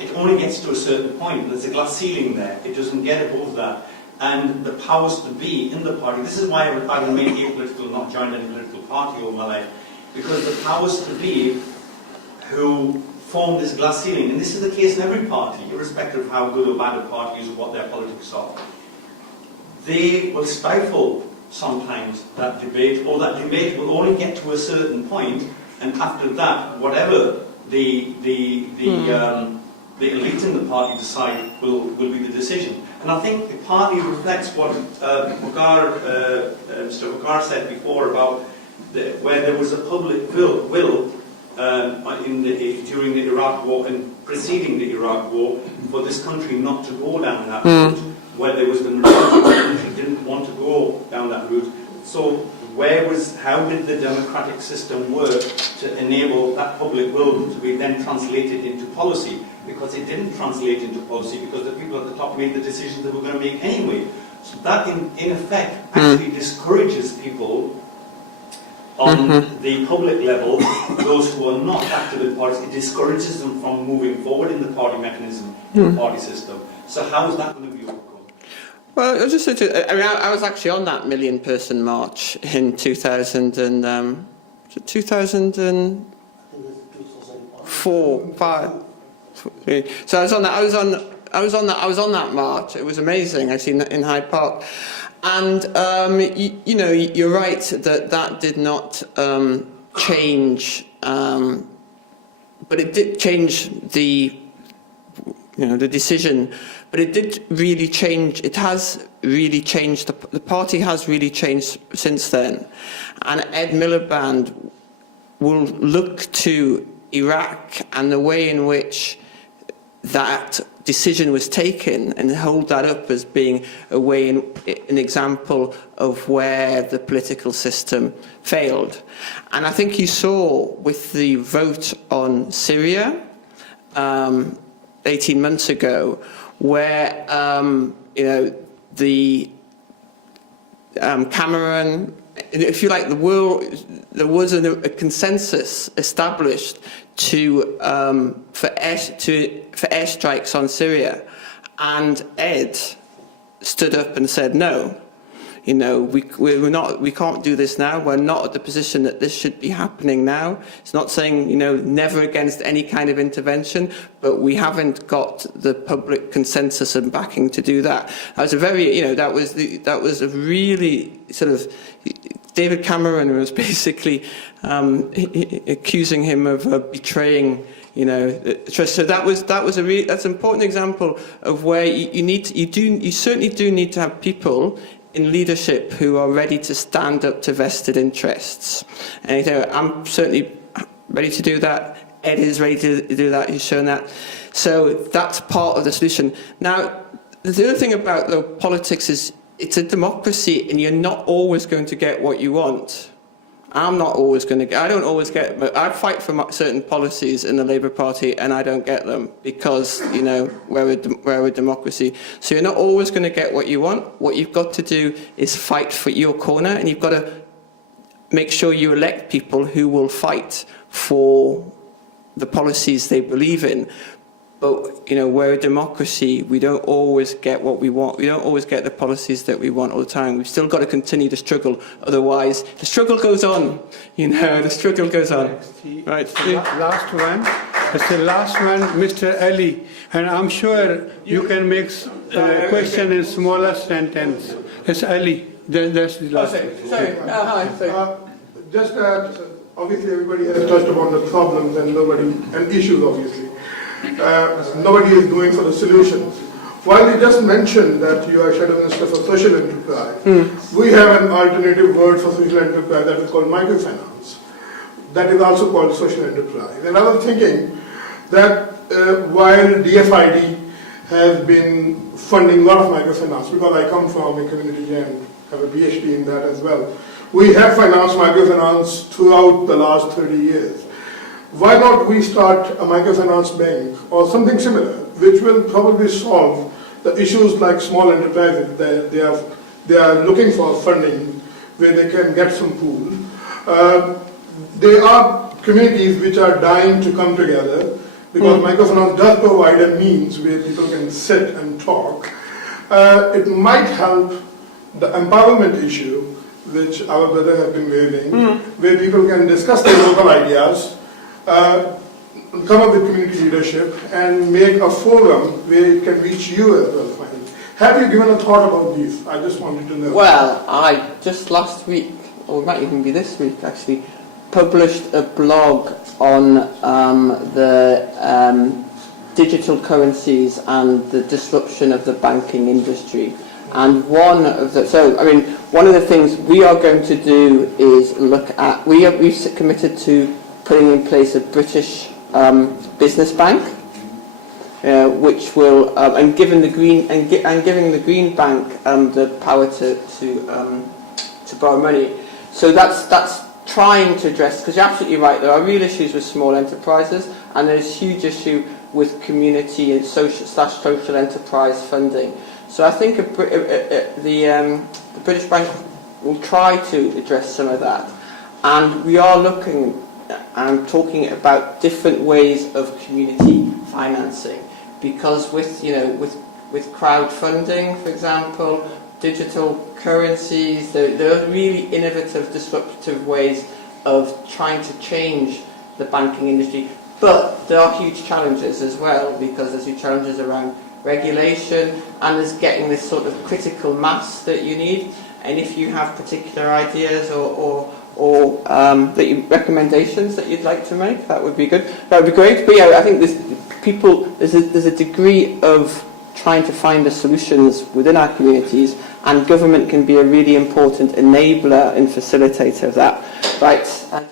it only gets to a certain point. There's a glass ceiling there. It doesn't get above that. And the powers to be in the party, this is why I remain apolitical, not joined any political party all my life, because the powers to be who form this glass ceiling, and this is the case in every party, irrespective of how good or bad a party is or what their politics are, they will stifle sometimes that debate, or that debate will only get to a certain point, and after that, whatever the elite in the party decide will be the decision. And I think it partly reflects what Mr. Wakar said before about where there was a public will during the Iraq War and preceding the Iraq War for this country not to go down that route, where there was the majority of the country didn't want to go down that route. So how did the democratic system work to enable that public will to be then translated into policy? Because it didn't translate into policy because the people at the top made the decisions they were going to make anyway. So that in effect actually discourages people on the public level, those who are not active in parties, it discourages them from moving forward in the party mechanism, in the party system. So how is that going to be overcome? Well, I just I was actually on that million-person march in 2004, 5. So I was on that march. It was amazing. I seen in Hyde Park, and you know, you're right that did not change, but it did change the decision. But it did really change. It has really changed. The party has really changed since then, and Ed Miliband will look to Iraq and the way in which that decision was taken and hold that up as being an example of where the political system failed. And I think you saw with the vote on Syria 18 months ago, where the Cameron, if you like, the world, there was a consensus established for airstrikes on Syria, and Ed stood up and said no. We can't do this now. We're not at the position that this should be happening now. It's not saying, never against any kind of intervention, but we haven't got the public consensus and backing to do that. That was a very, that was a really sort of, David Cameron was basically accusing him of betraying, trust. So that's an important example of where you certainly do need to have people in leadership who are ready to stand up to vested interests. And I'm certainly ready to do that. Ed is ready to do that. He's shown that. So that's part of the solution. Now, the other thing about the politics is it's a democracy, and you're not always going to get what you want. I'm not always going to get. I don't always get. But I fight for certain policies in the Labour Party, and I don't get them because we're a democracy. So you're not always going to get what you want. What you've got to do is fight for your corner, and you've got to make sure you elect people who will fight for the policies they believe in. But we're a democracy. We don't always get what we want. We don't always get the policies that we want all the time. We've still got to continue to struggle. Otherwise, the struggle goes on. The struggle goes on. Right. Last one. It's the last one, Mr. Ali. And I'm sure you can make a question in smaller sentence. It's Ali. That's the last. Sorry. Hi. Just that, obviously, everybody has touched upon the problems and issues, obviously. Nobody is going for the solutions. While you just mentioned that you are Shadow Minister for Social Enterprise, we have an alternative word for social enterprise that is called microfinance. That is also called social enterprise. And I was thinking that while DFID has been funding a lot of microfinance, because I come from a community and have a PhD in that as well, we have financed microfinance throughout the last 30 years. Why not we start a microfinance bank or something similar, which will probably solve the issues like small enterprises that they are looking for funding where they can get some pool. There are communities which are dying to come together because microfinance does provide a means where people can sit and talk. It might help the empowerment issue, which our brother has been raising, where people can discuss their local ideas, come up with community leadership, and make a forum where it can reach you as well. Finally, have you given a thought about these? I just wanted to know. Well, I just last week, or it might even be this week actually, published a blog on the digital currencies and the disruption of the banking industry. And one of the things we are going to do is look at. We've committed to putting in place a British business bank, which will and giving the Green Bank the power to borrow money. So that's trying to address, because you're absolutely right. There are real issues with small enterprises, and there's a huge issue with community and social enterprise funding. So I think the British Bank will try to address some of that. And we are looking and talking about different ways of community financing, because with crowdfunding, for example, digital currencies, there are really innovative, disruptive ways of trying to change the banking industry. But there are huge challenges as well, because there's huge challenges around regulation, and there's getting this sort of critical mass that you need. And if you have particular ideas or recommendations that you'd like to make, that would be good. That would be great. But yeah, I think there's a degree of trying to find the solutions within our communities, and government can be a really important enabler and facilitator of that. Right. So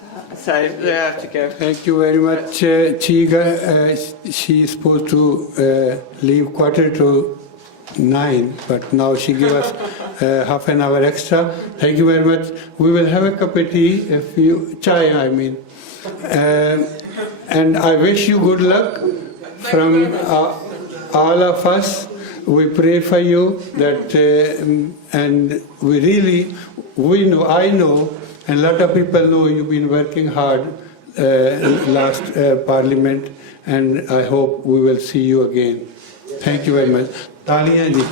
I have to go. Thank you very much, Chiga. She is supposed to leave 8:45, but now she gave us half an hour extra. Thank you very much. We will have a cup of tea, chai, I mean. And I wish you good luck from all of us. We pray for you that, and we know, I know, and a lot of people know you've been working hard last Parliament, and I hope we will see you again. Thank you very much. Taliyan ji.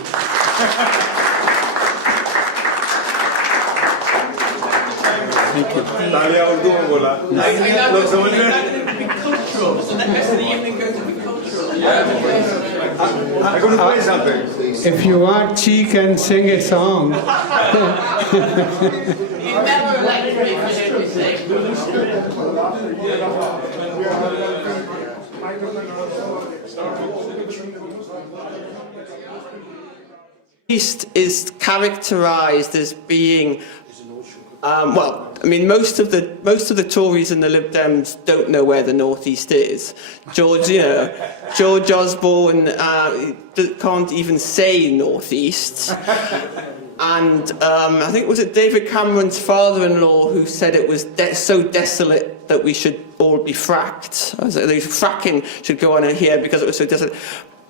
Thank you. तालियां उर्दू में बोला लोग समझ में I'm going to play something. If you want, she can sing a song. East is characterised as being, most of the Tories and the Lib Dems don't know where the North East is. George Osborne can't even say North East. And I think, was it David Cameron's father-in-law who said it was so desolate that we should all be fracked. Fracking should go on in here because it was so desolate.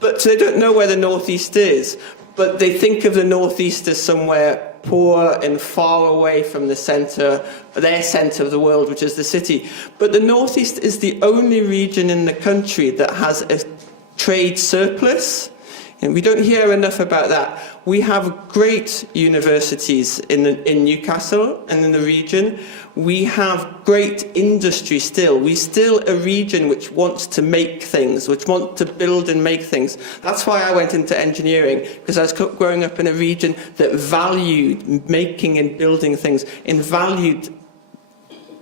But so they don't know where the North East is. But they think of the North East as somewhere poor and far away from their centre of the world, which is the city. But the North East is the only region in the country that has a trade surplus. And we don't hear enough about that. We have great universities in Newcastle and in the region. We have great industry still. We're still a region which wants to make things, which wants to build and make things. That's why I went into engineering, because I was growing up in a region that valued making and building things and valued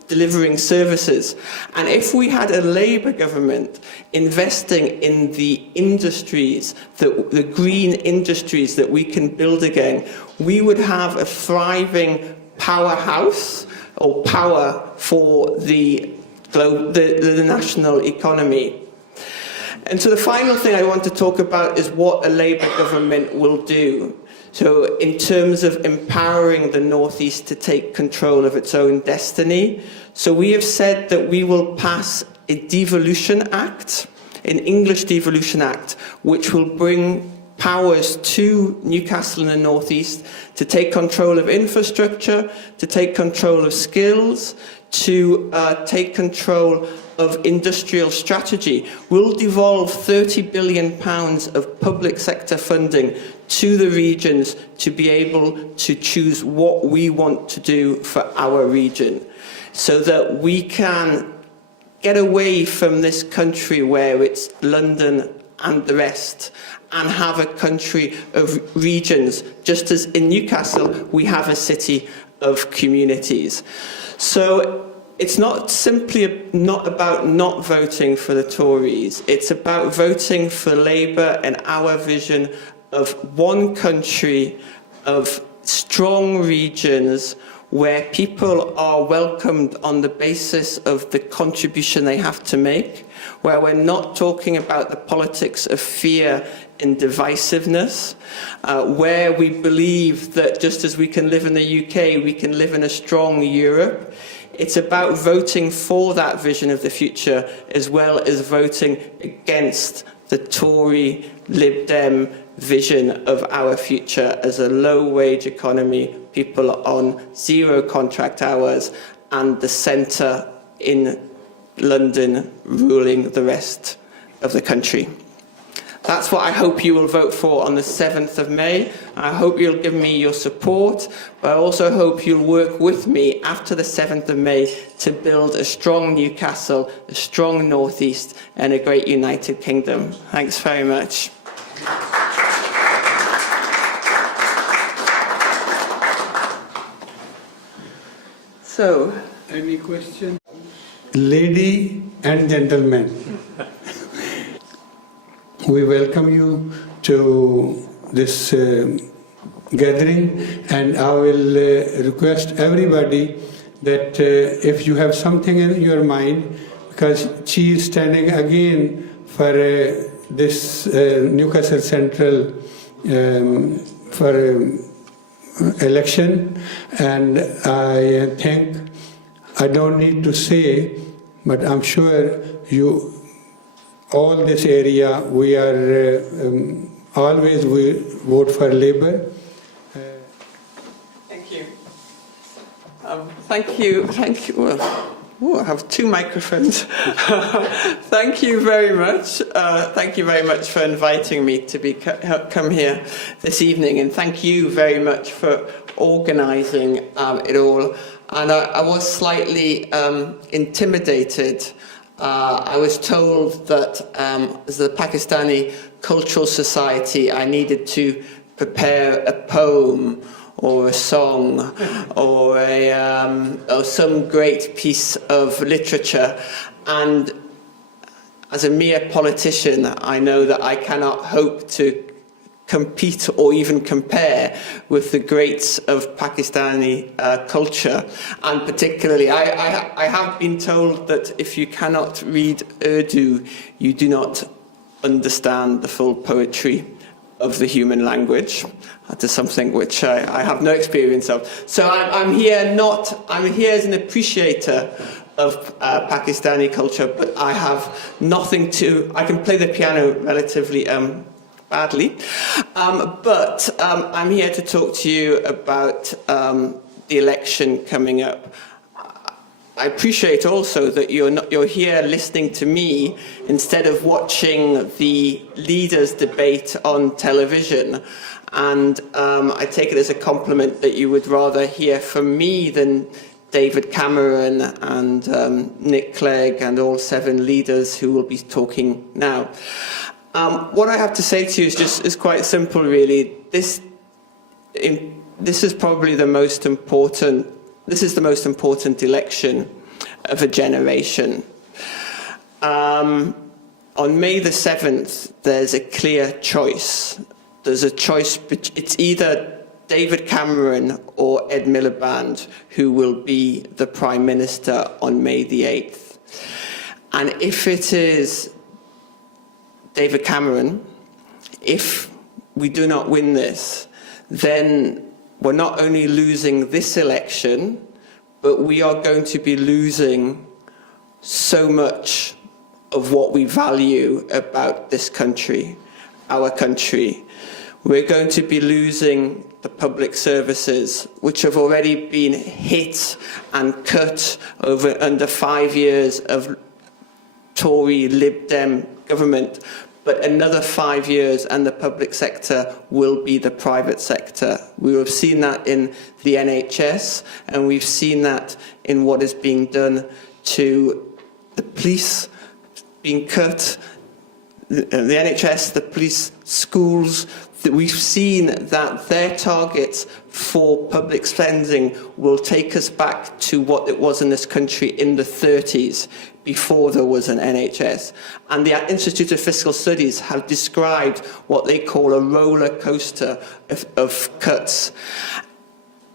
delivering services. And if we had a Labour government investing in the industries, the green industries that we can build again, we would have a thriving powerhouse or power for the national economy. And so the final thing I want to talk about is what a Labour government will do. So in terms of empowering the North East to take control of its own destiny. So we have said that we will pass a devolution act, an English devolution act, which will bring powers to Newcastle and the North East to take control of infrastructure, to take control of skills, to take control of industrial strategy. We'll devolve £30 billion of public sector funding to the regions to be able to choose what we want to do for our region, so that we can get away from this country where it's London and the rest, and have a country of regions, just as in Newcastle we have a city of communities. So it's not simply not about not voting for the Tories, it's about voting for Labour and our vision of one country, of strong regions, where people are welcomed on the basis of the contribution they have to make, where we're not talking about the politics of fear and divisiveness, where we believe that just as we can live in the UK, we can live in a strong Europe. It's about voting for that vision of the future, as well as voting against the Tory Lib Dem vision of our future as a low-wage economy, people on zero contract hours, and the centre in London ruling the rest of the country. That's what I hope you will vote for on the 7th of May. I hope you'll give me your support, but I also hope you'll work with me after the 7th of May to build a strong Newcastle, a strong North East, and a great United Kingdom. Thanks very much. So, any question? Lady and gentlemen, we welcome you to this gathering, and I will request everybody that if you have something in your mind, because she is standing again for this Newcastle Central for election, and I think I don't need to say, but I'm sure you, all this area, we are always we vote for Labour. thank you. Thank you. Well, I have two microphones. Thank you very much. Thank you very much for inviting me to come here this evening, and thank you very much for organising it all. And I was slightly intimidated. I was told that as the Pakistani Cultural Society, I needed to prepare a poem or a song or some great piece of literature. And as a mere politician, I know that I cannot hope to compete or even compare with the greats of Pakistani culture. And particularly, I have been told that if you cannot read Urdu, you do not understand the full poetry of the human language. That is something which I have no experience of. So I'm here as an appreciator of Pakistani culture, but I have nothing to, I can play the piano relatively badly, but I'm here to talk to you about the election coming up. I appreciate also that you're here listening to me instead of watching the leaders' debate on television, and I take it as a compliment that you would rather hear from me than David Cameron and Nick Clegg and all 7 leaders who will be talking now. What I have to say to you is quite simple, really. This is probably the most important. This is the most important election of a generation. On May the 7th, there's a clear choice. There's a choice. It's either David Cameron or Ed Miliband who will be the Prime Minister on May the 8th. And if it is David Cameron, if we do not win this, then we're not only losing this election, but we are going to be losing so much of what we value about this country, our country. We're going to be losing the public services, which have already been hit and cut under 5 years of Tory Lib Dem government. But another 5 years and the public sector will be the private sector. We have seen that in the NHS, and we've seen that in what is being done to the police being cut, the NHS, the police, schools. We've seen that their targets for public spending will take us back to what it was in this country in the 30s, before there was an NHS. And the Institute of Fiscal Studies have described what they call a roller coaster of cuts.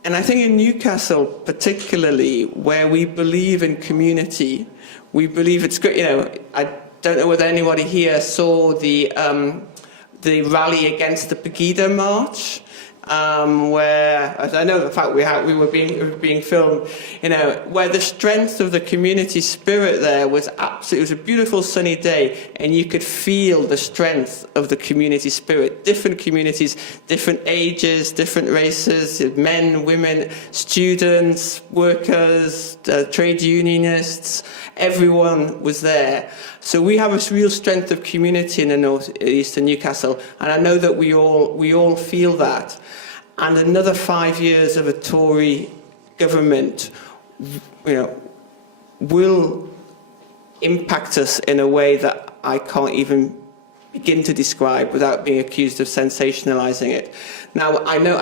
And I think in Newcastle, particularly, where we believe in community, we believe it's great. You know, I don't know whether anybody here saw the rally against the Pegida March. where, as I know the fact we were being filmed, you know, where the strength of the community spirit there was absolutely, it was a beautiful sunny day, and you could feel the strength of the community spirit. Different communities, different ages, different races, men, women, students, workers, trade unionists, everyone was there. So we have a real strength of community in the northeast of Newcastle, and I know that we all feel that. And another 5 years of a Tory government, you know, will impact us in a way that I can't even begin to describe without being accused of sensationalising it. Now, I know,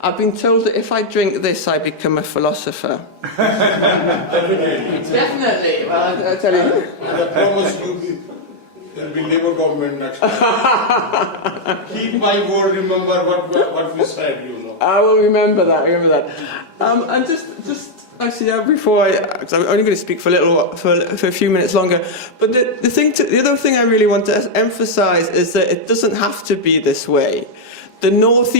I've been told that if I drink this, I become a philosopher. Definitely. Well, I'll tell you. I promise you, there will be Labour government next time. Keep my word, remember what we said, you know. I will remember that, and just actually, because I'm only going to speak for a little, for a few minutes longer, but the other thing I really want to emphasise is that it doesn't have to be this way. The North